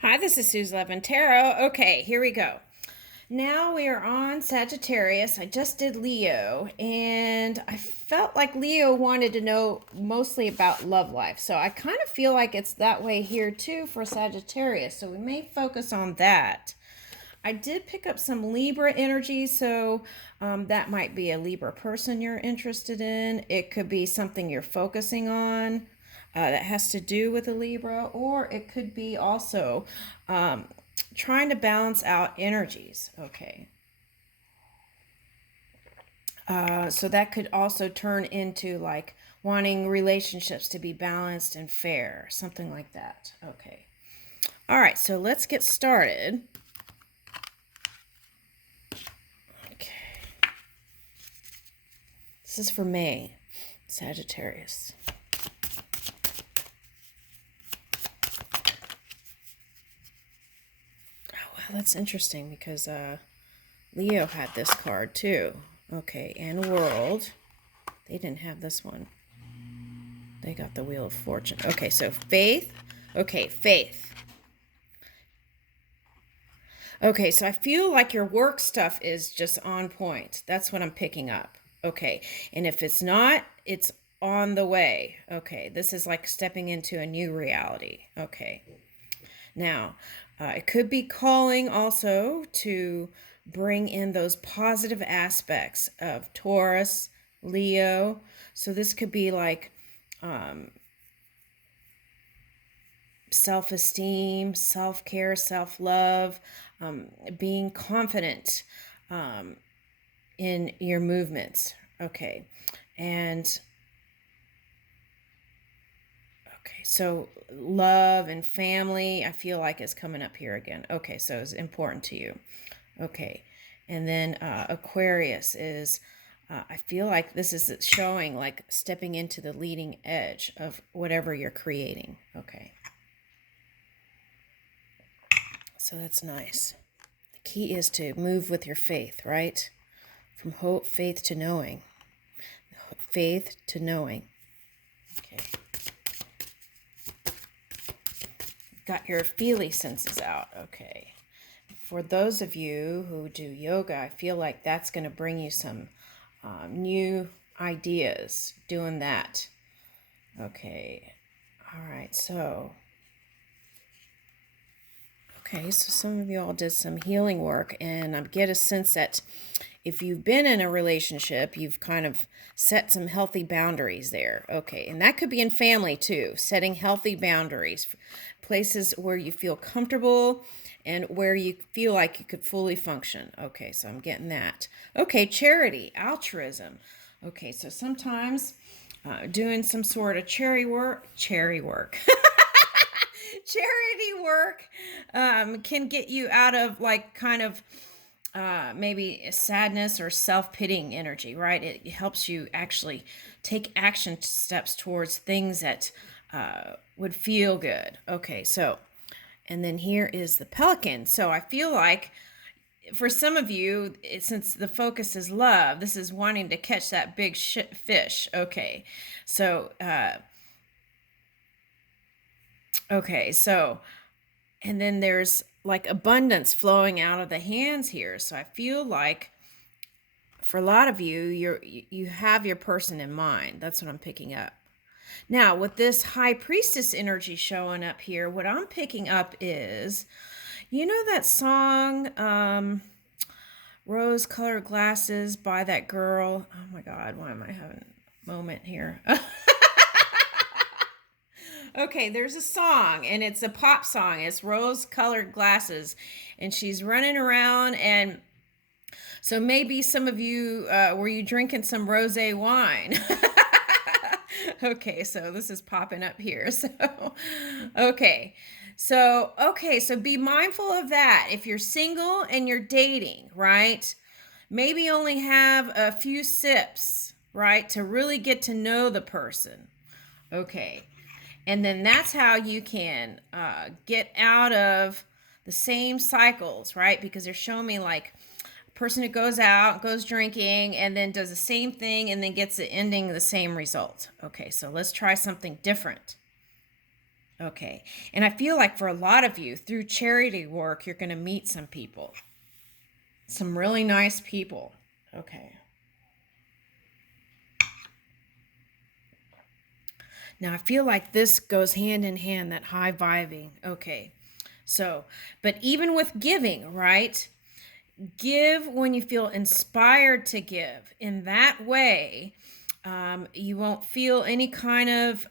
Hi, this is Suze Levin Tarot. Okay, here we go. Now we are on Sagittarius. I just did Leo, and I felt like Leo wanted to know mostly about love life. So I kind of feel like it's that way here too for Sagittarius. So we may focus on that. I did pick up some Libra energy, so that might be a Libra person you're interested in. It could be something you're focusing on that has to do with a Libra, or it could be also trying to balance out energies. Okay. So that could also turn into like wanting relationships to be balanced and fair, something like that. Okay. All right, so let's get started. Okay. This is for May, Sagittarius. Oh, wow, that's interesting because Leo had this card too. Okay, and World. They didn't have this one. They got the Wheel of Fortune. Okay, so Faith. Okay, Faith. Okay, so I feel like your work stuff is just on point. That's what I'm picking up. Okay, and if it's not, it's on the way. Okay, this is like stepping into a new reality. Okay, now it could be calling also to bring in those positive aspects of Taurus, Leo. So this could be like self-esteem, self-care, self-love, being confident in your movements. Okay. And okay, so love and family, I feel like is coming up here again. Okay, so it's important to you. Okay. And then Aquarius is I feel like this is showing like stepping into the leading edge of whatever you're creating. Okay. So that's nice. The key is to move with your faith, right? From hope, faith to knowing. Faith to knowing. Okay. Got your feely senses out. Okay. For those of you who do yoga, I feel like that's going to bring you some new ideas doing that. Okay. All right. Okay, so some of y'all did some healing work, and I get a sense that if you've been in a relationship, you've kind of set some healthy boundaries there. Okay, and that could be in family too, setting healthy boundaries, places where you feel comfortable and where you feel like you could fully function. Okay, so I'm getting that. Okay, charity, altruism. Okay, so sometimes doing some sort of cherry work. Charity work can get you out of like kind of maybe sadness or self-pitying energy, right? It helps you actually take action steps towards things that would feel good. Okay, so, and then here is the pelican. So I feel like for some of you, since the focus is love, this is wanting to catch that big fish. Okay, so okay, so, and then there's like abundance flowing out of the hands here. So I feel like for a lot of you, you have your person in mind. That's what I'm picking up. Now, with this high priestess energy showing up here, what I'm picking up is, you know that song, Rose Colored Glasses by that girl? Oh my God, why am I having a moment here? Okay, there's a song, and it's a pop song. It's Rose Colored Glasses, and she's running around. And so maybe some of you were you drinking some rosé wine? Okay, so this is popping up here. So, okay. So be mindful of that. If you're single and you're dating, right? Maybe only have a few sips, right, to really get to know the person. Okay. And then that's how you can get out of the same cycles, right? Because they're showing me like a person who goes out, goes drinking, and then does the same thing and then gets the ending the same result. Okay, so let's try something different. Okay. And I feel like for a lot of you, through charity work, you're going to meet some people, some really nice people. Okay. Now I feel like this goes hand in hand, that high vibing. Okay. So, but even with giving, right? Give when you feel inspired to give. In that way, you won't feel any kind of,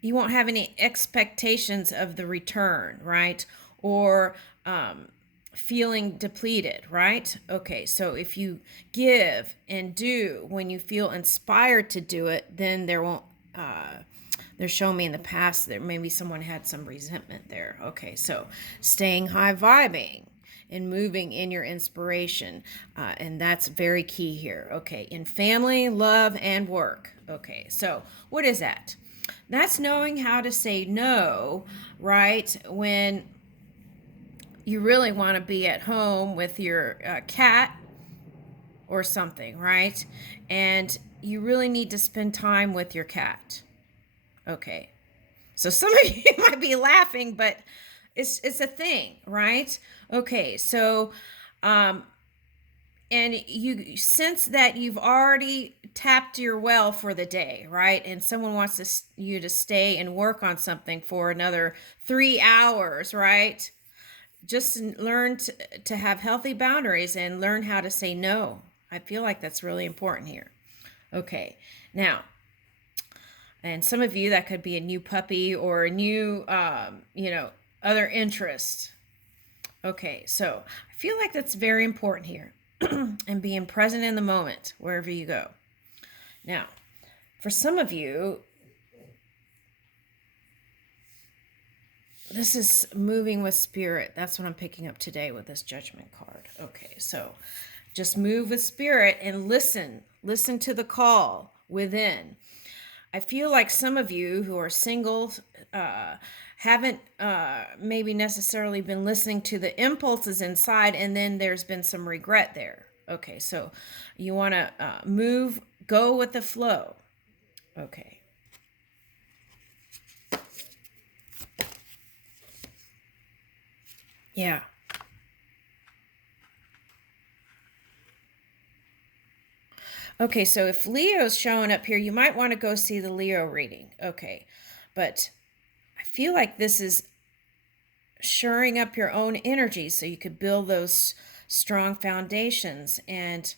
you won't have any expectations of the return, right? Or feeling depleted, right? Okay, so if you give and do when you feel inspired to do it, then there won't, they're showing me in the past that maybe someone had some resentment there. Okay, so staying high vibing and moving in your inspiration, and that's very key here. Okay, in family, love, and work. Okay, so what is that? That's knowing how to say no, right? When you really want to be at home with your cat or something, right? And you really need to spend time with your cat. Okay. So some of you might be laughing, but it's a thing, right? Okay. So and you sense that you've already tapped your well for the day, right? And someone wants you to stay and work on something for another 3 hours, right? Just learn to have healthy boundaries and learn how to say no. I feel like that's really important here. Okay, now, and some of you, that could be a new puppy or a new, other interest. Okay, so I feel like that's very important here. And being present in the moment wherever you go. Now, for some of you, this is moving with spirit. That's what I'm picking up today with this judgment card. Okay, so just move with spirit and listen. Listen to the call within. I feel like some of you who are single haven't maybe necessarily been listening to the impulses inside, and then there's been some regret there. Okay, so you want to go with the flow. Okay. Yeah. Okay, so if Leo's showing up here, you might want to go see the Leo reading. Okay, but I feel like this is shoring up your own energy so you could build those strong foundations and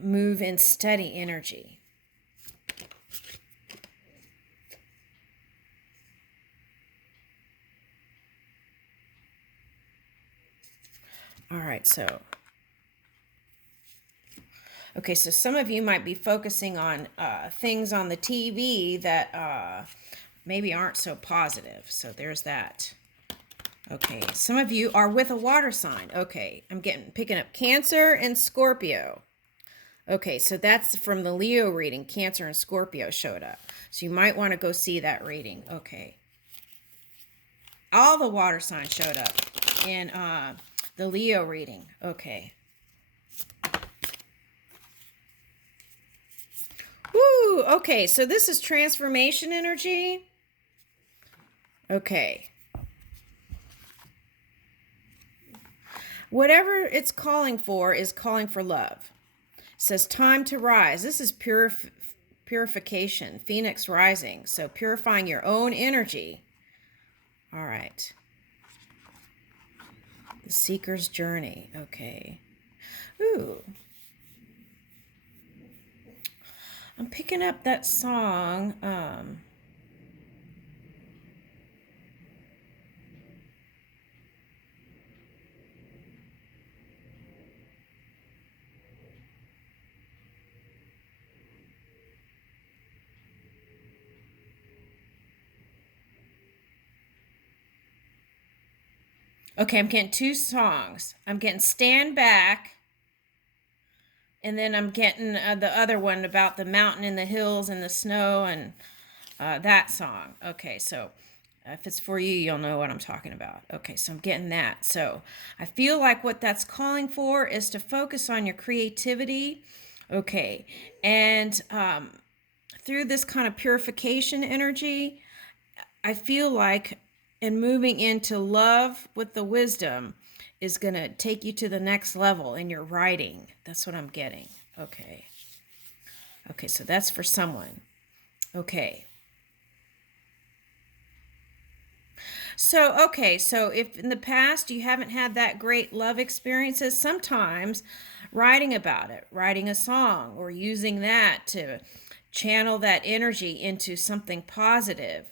move in steady energy. All right, so okay, so some of you might be focusing on things on the TV that maybe aren't so positive. So there's that. Okay, some of you are with a water sign. Okay, I'm picking up Cancer and Scorpio. Okay, so that's from the Leo reading. Cancer and Scorpio showed up. So you might want to go see that reading. Okay. All the water signs showed up in the Leo reading. Okay. Woo! Okay, so this is transformation energy. Okay. Whatever it's calling for is calling for love. It says time to rise. This is purification, Phoenix rising. So purifying your own energy. All right. The Seeker's Journey. Okay. Ooh. I'm picking up that song. Okay, I'm getting two songs. I'm getting Stand Back, and then I'm getting the other one about the mountain and the hills and the snow and that song. Okay, so if it's for you, you'll know what I'm talking about. Okay, so I'm getting that. So I feel like what that's calling for is to focus on your creativity. Okay, and through this kind of purification energy, I feel like, and moving into love with the wisdom is going to take you to the next level in your writing. That's what I'm getting. Okay. Okay, so that's for someone. Okay. So, okay, so if in the past you haven't had that great love experiences, sometimes writing about it, writing a song, or using that to channel that energy into something positive,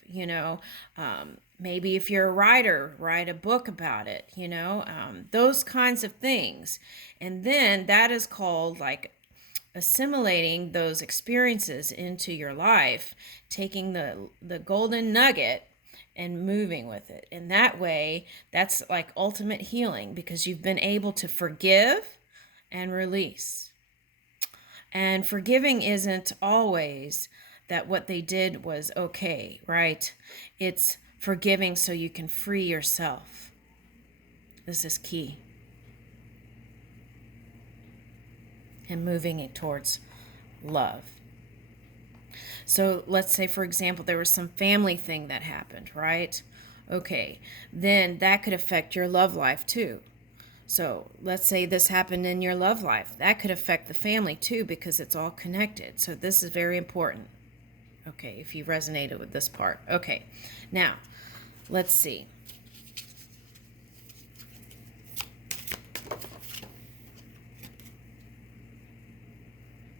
maybe if you're a writer, write a book about it, those kinds of things. And then that is called like assimilating those experiences into your life, taking the golden nugget and moving with it. And that way, that's like ultimate healing, because you've been able to forgive and release. And forgiving isn't always that what they did was okay, right? It's forgiving so you can free yourself. This is key. And moving it towards love. So let's say, for example, there was some family thing that happened, right? Okay, then that could affect your love life too. So let's say this happened in your love life. That could affect the family too, because it's all connected. So this is very important. Okay, if you resonated with this part. Okay, now let's see.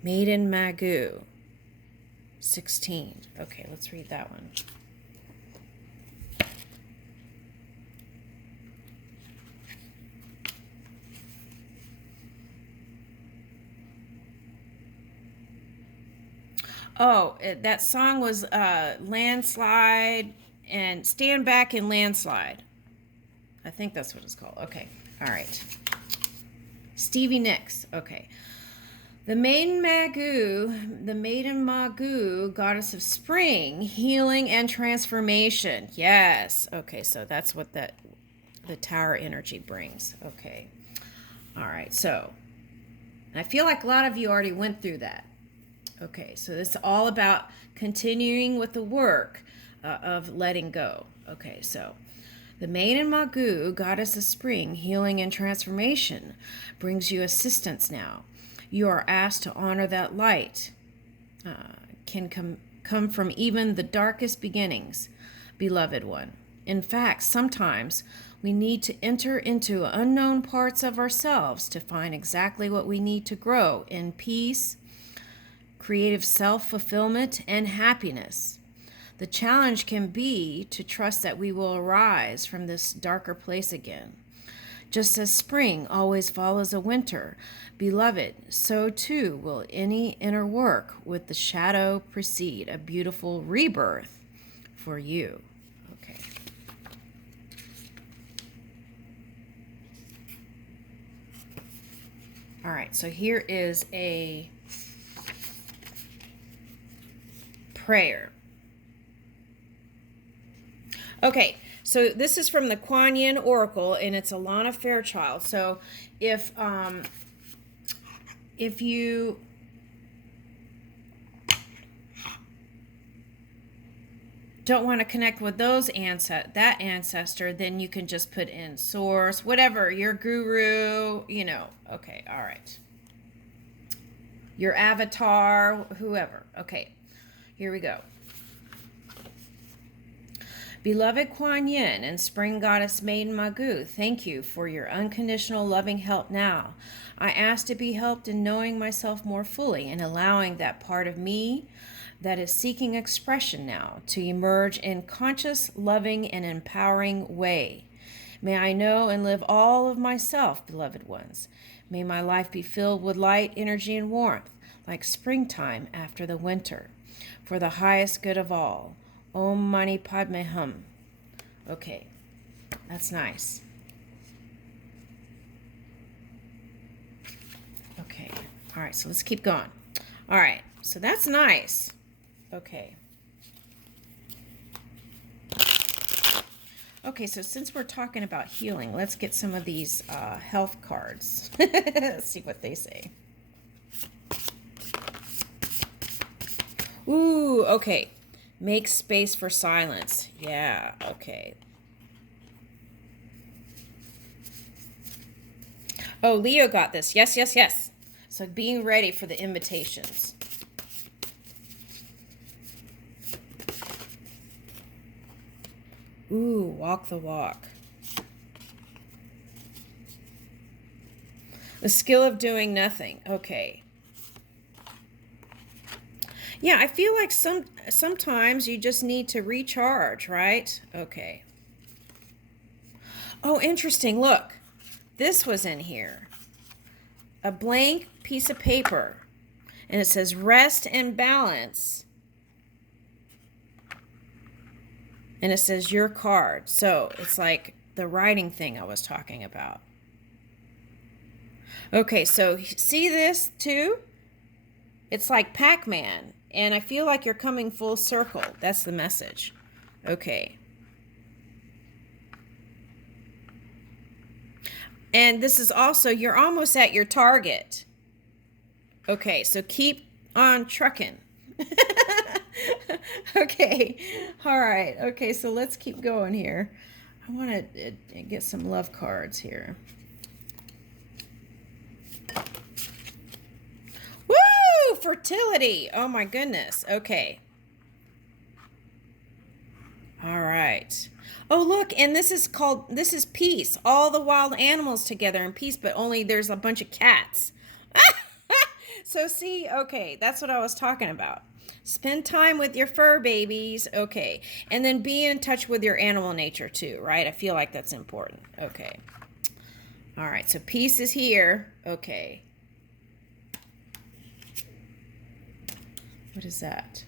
Maiden Magoo, 16. Okay, let's read that one. Oh, that song was Landslide and Stand Back and Landslide. I think that's what it's called. Okay, all right. Stevie Nicks. Okay. The Maiden Magoo, goddess of spring, healing and transformation. Yes. Okay, so that's what the tower energy brings. Okay. All right, so I feel like a lot of you already went through that. Okay, so this is all about continuing with the work of letting go. Okay, so the Maiden Magoo, goddess of spring, healing and transformation, brings you assistance now. You are asked to honor that light can come from even the darkest beginnings, beloved one. In fact, sometimes we need to enter into unknown parts of ourselves to find exactly what we need to grow in peace, creative self-fulfillment, and happiness. The challenge can be to trust that we will arise from this darker place again. Just as spring always follows a winter, beloved, so too will any inner work with the shadow precede a beautiful rebirth for you. Okay. All right, so here is a prayer. Okay, so this is from the Kuan Yin Oracle, and it's Alana Fairchild. So if you don't want to connect with that ancestor, then you can just put in source, whatever, your guru, Okay, all right. Your avatar, whoever. Okay, here we go. Beloved Kuan Yin and Spring Goddess Maiden Magoo, thank you for your unconditional loving help now. I ask to be helped in knowing myself more fully and allowing that part of me that is seeking expression now to emerge in conscious, loving, and empowering way. May I know and live all of myself, beloved ones. May my life be filled with light, energy, and warmth, like springtime after the winter, for the highest good of all. Om Mani Padme Hum. Okay, that's nice. Okay, all right, so let's keep going. All right, so that's nice. Okay. Okay, so since we're talking about healing, let's get some of these health cards. Let's see what they say. Ooh, okay. Make space for silence. Yeah, okay. Oh, Leo got this. Yes, yes, yes. So being ready for the invitations. Ooh, walk the walk. The skill of doing nothing. Okay. Yeah, I feel like sometimes you just need to recharge, right? Okay. Oh, interesting. Look. This was in here. A blank piece of paper. And it says rest and balance. And it says your card. So it's like the writing thing I was talking about. Okay, so see this too? It's like Pac-Man. And I feel like you're coming full circle. That's the message. Okay. And this is also, you're almost at your target. Okay, so keep on trucking. Okay, all right. Okay, so let's keep going here. I want to get some love cards here. Woo! Fertility. Oh my goodness. Okay. All right. Oh, look, and this is peace. All the wild animals together in peace, but only there's a bunch of cats. So see, okay, that's what I was talking about. Spend time with your fur babies, okay. And then be in touch with your animal nature too, right? I feel like that's important. Okay. All right, so peace is here. Okay. What is that?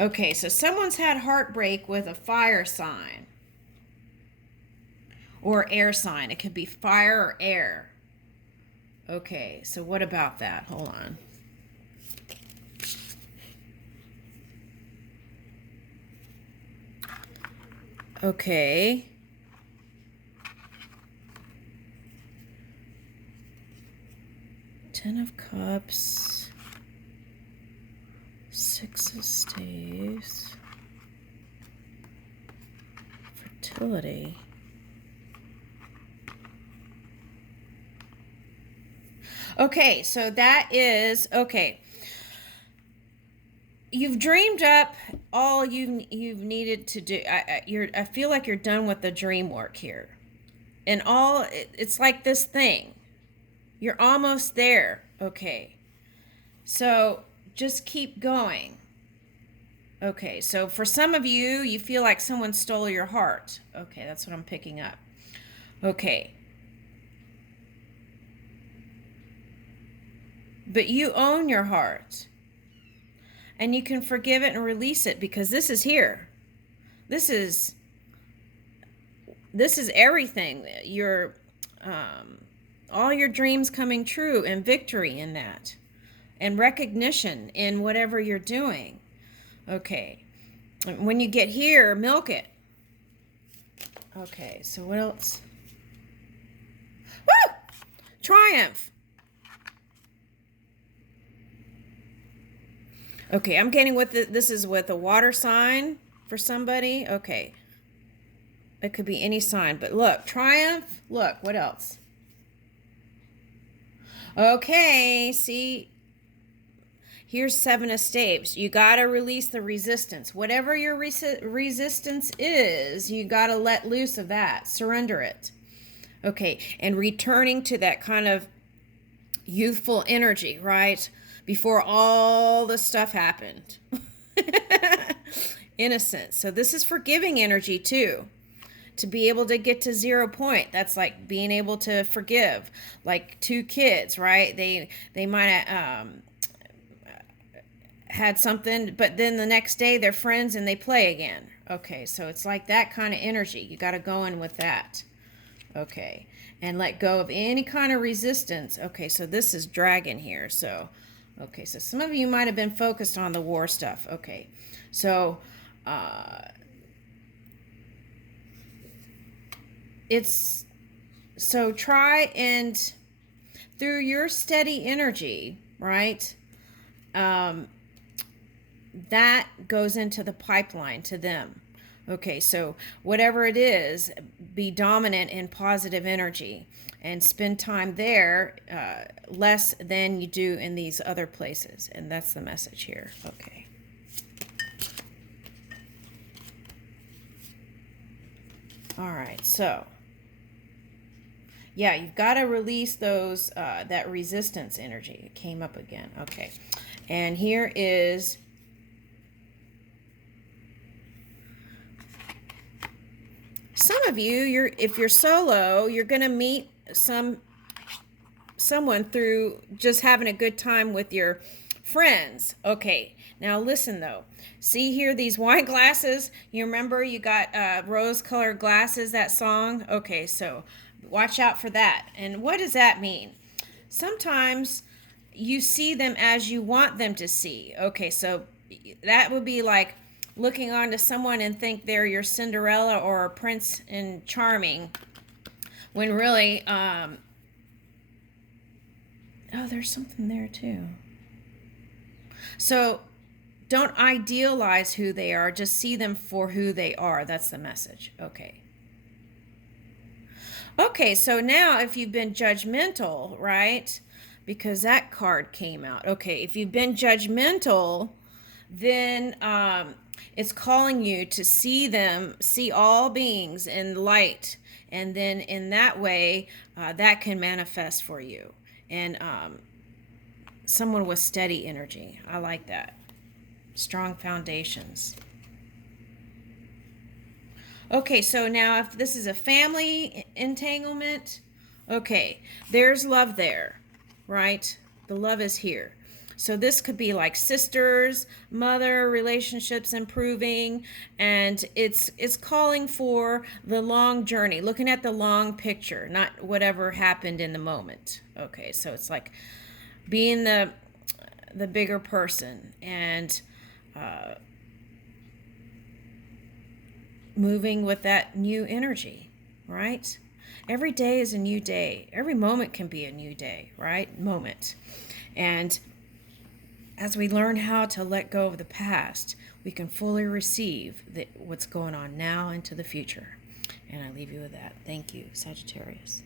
Okay, so someone's had heartbreak with a fire sign or air sign. It could be fire or air. Okay, so what about that? Hold on. Okay. Ten of Cups. Six of Staves. Fertility. Okay, so that is, okay. You've dreamed up all you've needed to do. I feel like you're done with the dream work here. And it's like this thing. You're almost there. Okay. So just keep going. Okay, so for some of you, you feel like someone stole your heart. Okay, that's what I'm picking up. Okay. But you own your heart. And you can forgive it and release it because this is here. This is everything. Your all your dreams coming true and victory in that. And recognition in whatever you're doing. Okay. When you get here, milk it. Okay, so what else? Woo! Triumph. Okay, I'm getting with this is with a water sign for somebody. Okay. It could be any sign, but look, triumph. Look, what else? Okay, see, here's Seven of Staves. You got to release the resistance. Whatever your resistance is, you got to let loose of that. Surrender it. Okay, and returning to that kind of youthful energy, right? Before all the stuff happened. Innocence. So this is forgiving energy too. To be able to get to 0 point. That's like being able to forgive. Like 2 kids, right? They might have had something, but then the next day they're friends and they play again. Okay, so it's like that kind of energy. You got to go in with that. Okay, and let go of any kind of resistance. Okay, so this is dragon here. So, okay, so some of you might have been focused on the war stuff. Okay, so it's so try and through your steady energy, right? That goes into the pipeline to them. Okay, so whatever it is, be dominant in positive energy and spend time there less than you do in these other places. And that's the message here. Okay. All right, so yeah, you've got to release those that resistance energy. It came up again. Okay, and here is some of you. If you're solo, you're going to meet someone through just having a good time with your friends. Okay, now listen though. See here, these wine glasses. You remember you got rose-colored glasses, that song? Okay, so watch out for that. And what does that mean? Sometimes you see them as you want them to see. Okay, so that would be like looking onto someone and think they're your Cinderella or Prince and Charming, when really, oh, there's something there too. So don't idealize who they are, just see them for who they are. That's the message. Okay. Okay, so now if you've been judgmental, right? Because that card came out. Okay, if you've been judgmental, then it's calling you to see all beings in light. And then in that way, that can manifest for you. And someone with steady energy. I like that. Strong foundations. Okay, so now if this is a family entanglement, okay, there's love there, right? The love is here. So this could be like sisters, mother relationships improving, and it's calling for the long journey, looking at the long picture, not whatever happened in the moment. Okay, so it's like being the bigger person and moving with that new energy, right? Every day is a new day. Every moment can be a new day, right? Moment. And as we learn how to let go of the past, we can fully receive what's going on now into the future. And I leave you with that. Thank you, Sagittarius.